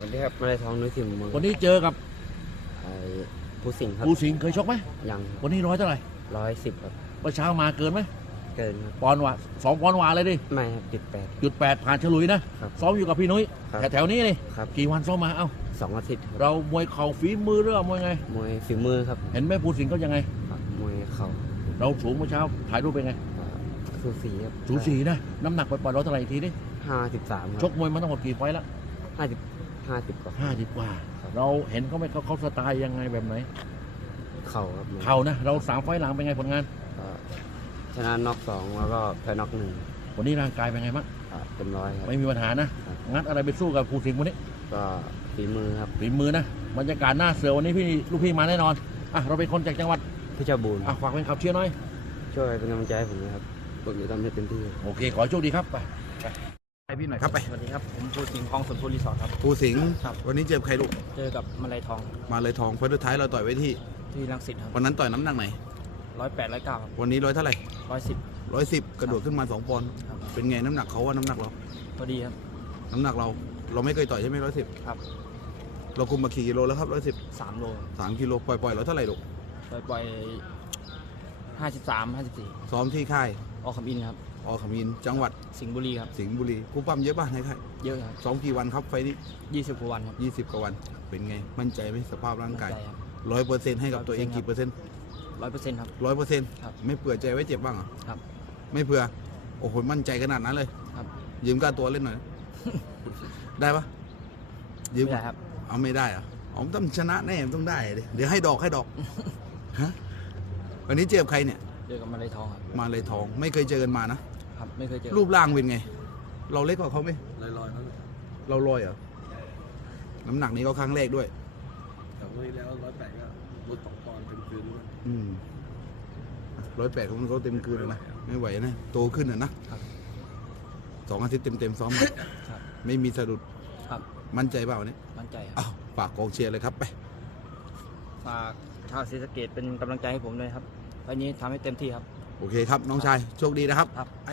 วันนี้ครับมาเลยทองนุ้ยสิมเมืองวันนี้เจอกับไอ้ผู้สิงห์ครับภูสิงห์เคยชกไหมยังวันนี้เท่าไหร่ 110ครับเมื่อเช้ามาเกินไหมเกินครับปอนด์ว่า2 ปอนด์ว่าเลยดิไม่ครับ8 จุด8ผ่านฉลุยนะครับ ซ้อมอยู่กับพี่นุ้ยครับแถวๆนี้นี่ครับกี่วันซ้อมมาเอ้า 2 อาทิตย์ครับเรามวยเข่าฝีมือหรือว่ามวยไงมวยฝีมือครับเห็นไหมภูสิงห์เขายังไงครับมวยเข่าเราสูงเมื่อเช้าถ่ายรูปเป็นไงสูสีครับสูสีนะน้ำหนักปล่อยๆเราเท่าไหร่อีกทีดิ 53คชรับกมวยมาทั้งหมดกี่ไฟล์ละ 50กว่า 50 กว่าครับเราเห็นเขาไหมเขาสไตล์ยังไงแบบไหนเข่าครับเข่านะเรา3 ไฟล์หลังเป็นไงผลงานก็ชนะน็อก2แล้วก็แพ้น็อก1 วันนี้ร่างกายเป็นไงบ้างเต็มร้อยครับไม่มีปัญหานะครับ งัดอะไรไปสู้กับภูสิงห์วันนี้ก็ฝีมือครับฝีมือนะบรรยากาศหน้าเสือวันนี้ลูกพี่มาแน่นอนอ่ะเราเป็นคนจากจังหวัดเพชรบูรณ์อ่ะฝากเป็นขับเชียร์หน่อยช่วยเป็นกำลังใจให้ผมนะครับผมจะทำให้เต็มที่ครับโอเคขอให้โชคดีครับไปให้พี่หน่อยครับไปสวัสดีครับ ผมภูสิงห์คลองสนภูรีสอร์ทครับภูสิงห์ครับวันนี้เจอใครลูกเจอกับมาลัยทองมาเลยทองไฟล์สุดท้ายเราต่อยไว้ที่ที่รังสิตครับวันนั้นต่อยน้ำหนักไหน 108 109ครับวันนี้ร้อยเท่าไหร่ 110 110 กระโดดขึ้นมา2 ปอนด์ครับเป็นไงน้ำหนักเขาว่าน้ำหนักเราพอดีครับน้ำหนักเราไม่เคยต่อยใช่ไหม110 ครับเราคุมมากี่กิโลแล้วครับ 3 โล 113 กิโลปล่อยเราเท่าไหร่ลูกปล่อย53 54 ซ้อมที่ค่ายออกคำอินครับอขมินจังหวัดสิงห์บุรีครับสิงห์บุรีครูปั้มเยอะป่ะในค่ายเยอะครับซ้อมกี่วันครับไฟล์นี้ 20 กว่าวันครับ 20 กว่าวัน เป็นไงมั่นใจไหมสภาพร่างกายมั่นใจครับ 100%ให้กับตัวเองกี่เปอร์เซ็นต์ 100%ครับ 100% ครับไม่เผื่อใจไว้เจ็บบ้างเหรอครับไม่เผื่อโอ้โหมั่นใจขนาดนั้นเลยครับยืมค่าตัวเล่นหน่อย ได้ปะยืมไม่ได้ครับเอาไม่ได้เหรอะผมต้องชนะแน่ต้องได้ดิเดี๋ยวให้ดอก ฮะวันนี้เจอกับใครเนี่ยเจอกับมาลัยทองครับมาเลยทองไม่เคยเจอกันมานะครับไม่เคยเจอรูปร่างเป็นไง เราเล็กกว่าเขาไหมลอยๆนั่นเราลอยเหรอน้ำหนักนี้ก็ครั้งแรกด้วยแต่วันนี้แล้ว108ก็ลด2 ปอนด์เป็นคืนด้วย 108ของเขาเต็มคืนเลยนะไม่ไหวนะโตขึ้นอ่ะนะครับ 2 อาทิตย์เต็มๆซ้อมมาครับไม่มีสะดุดครับมั่นใจเปล่าเนี่ยมั่นใจครับอ้าวฝากกองเชียร์เลยครับไปฝากชาวศรีสะเกษเป็นกำลังใจให้ผมด้วยครับวันนี้ทำให้เต็มที่ครับโอเคครับน้องชายโชคดีนะครับครับ